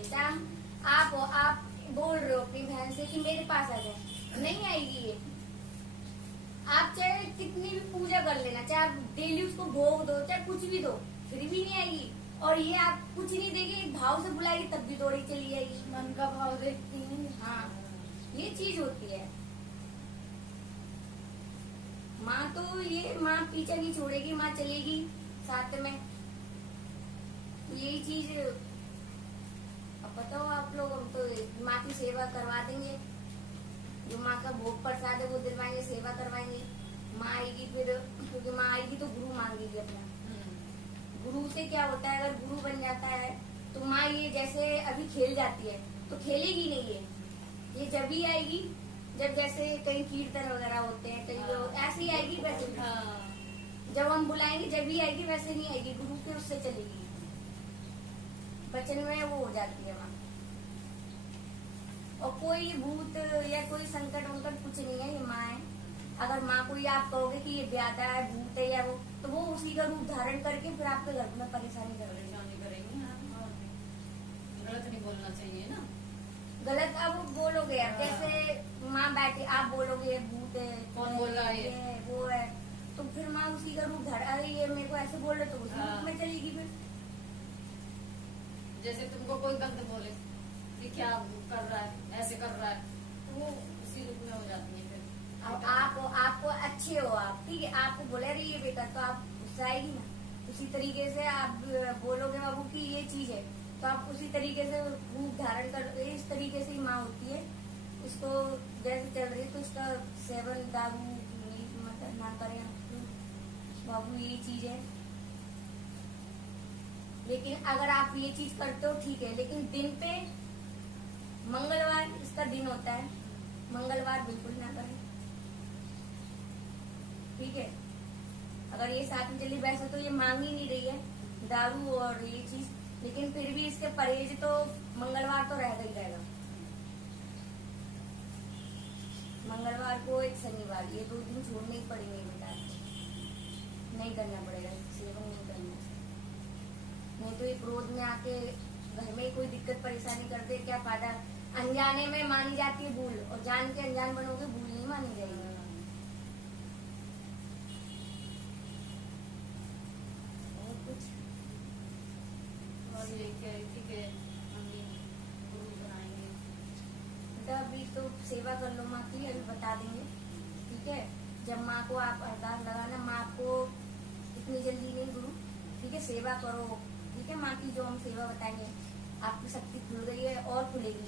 है। चाहे आप बोल रहे हो अपनी बहन से कि मेरे पास आ जाए, नहीं आएगी ये। आप चाहे कितनी भी पूजा कर लेना, चाहे आप डेली उसको भोग दो, चाहे कुछ भी दो, फिर भी नहीं आएगी। और ये आप कुछ नहीं देगी, भाव से बुलाएगी तब भी दौड़ी चली आएगी। मन का भाव देखती है। हाँ, ये चीज होती है। माँ तो ये माँ पीछा नहीं छोड़ेगी, माँ चलेगी साथ में। यही चीज अब बताओ आप लोग, हम तो माँ की सेवा करवा देंगे, जो माँ का भोग प्रसाद है वो दिलवाएंगे, सेवा करवाएंगे। माँ आएगी फिर, क्योंकि माँ आएगी तो गुरु मांगेगी अपना। गुरु से क्या होता है, अगर गुरु बन जाता है तो माँ ये जैसे अभी खेल जाती है तो खेलेगी नहीं ये जब भी आएगी, जब जैसे कहीं कीर्तन वगैरह होते हैं कहीं लोग ऐसे ही आएगी, वैसे जब हम बुलाएंगे जब भी आएगी, वैसे नहीं आएगी, गुरु के उससे चलेगी। बचन में वो हो जाती है माँ। और कोई भूत या कोई संकट वंकट कुछ नहीं है, ये माँ है। अगर माँ को आप कहोगे कि ये ब्यादा है, भूत है या वो, तो वो उसी का रूप धारण करके फिर आपके घर में परेशानी करेगी। गलत नहीं बोलना चाहिए ना। गलत अब बोलोगे आप, जैसे माँ बैठे आप बोलोगे भूत है, कौन बोल रहा है ये वो है, तो फिर माँ उसी का रूप धारण, अरे ये मेरे को ऐसे बोल रहे, तो उसी रूप में चलेगी फिर। जैसे तुमको कोई गलत बोले कि क्या कर रहा है, ऐसे कर रहा है, तो वो उसी रूप में हो जाती है फिर। अब आपको अच्छे हो आप, ठीक है, आपको बोले रही है बेटा, तो आप उससे आएगी ना। उसी तरीके से आप बोलोगे बाबू की ये चीज है, तो आप उसी तरीके से रूप धारण कर, इस तरीके से ही माँ होती है। इसको जैसे चल रही है तो इसका सेवन दारू मतलब ना करें बाबू, ये चीज है। लेकिन अगर आप ये चीज करते हो ठीक है, लेकिन दिन पे मंगलवार इसका दिन होता है, मंगलवार बिल्कुल ना करें, ठीक है। अगर ये साथ में चली, वैसे तो ये मांग ही नहीं रही है दारू और ये चीज, लेकिन फिर भी इसके परहेज तो मंगलवार तो रहेगा ही रहेगा। मंगलवार को एक शनिवार, ये 2 दिन छोड़ने ही पड़ेंगे बेटा, नहीं करना पड़ेगा, सेवन नहीं करना। नहीं तो ये क्रोध में आके घर में कोई दिक्कत परेशानी करते, क्या फायदा। अनजाने में मानी जाती है भूल, और जान के अनजान बनोगे भूल नहीं मानी जाएगी। और कुछ और ये कह रही थी कि मम्मी गुरु बनाएंगे। बेटा अभी तो सेवा कर लो माँ की, अभी बता देंगे, ठीक है। जब माँ को आप अरदास लगाना, माँ को इतनी जल्दी नहीं गुरु, ठीक है, सेवा करो, ठीक है। माँ की जो हम सेवा बताएंगे, आपकी शक्ति खुल गई है और खुलेगी।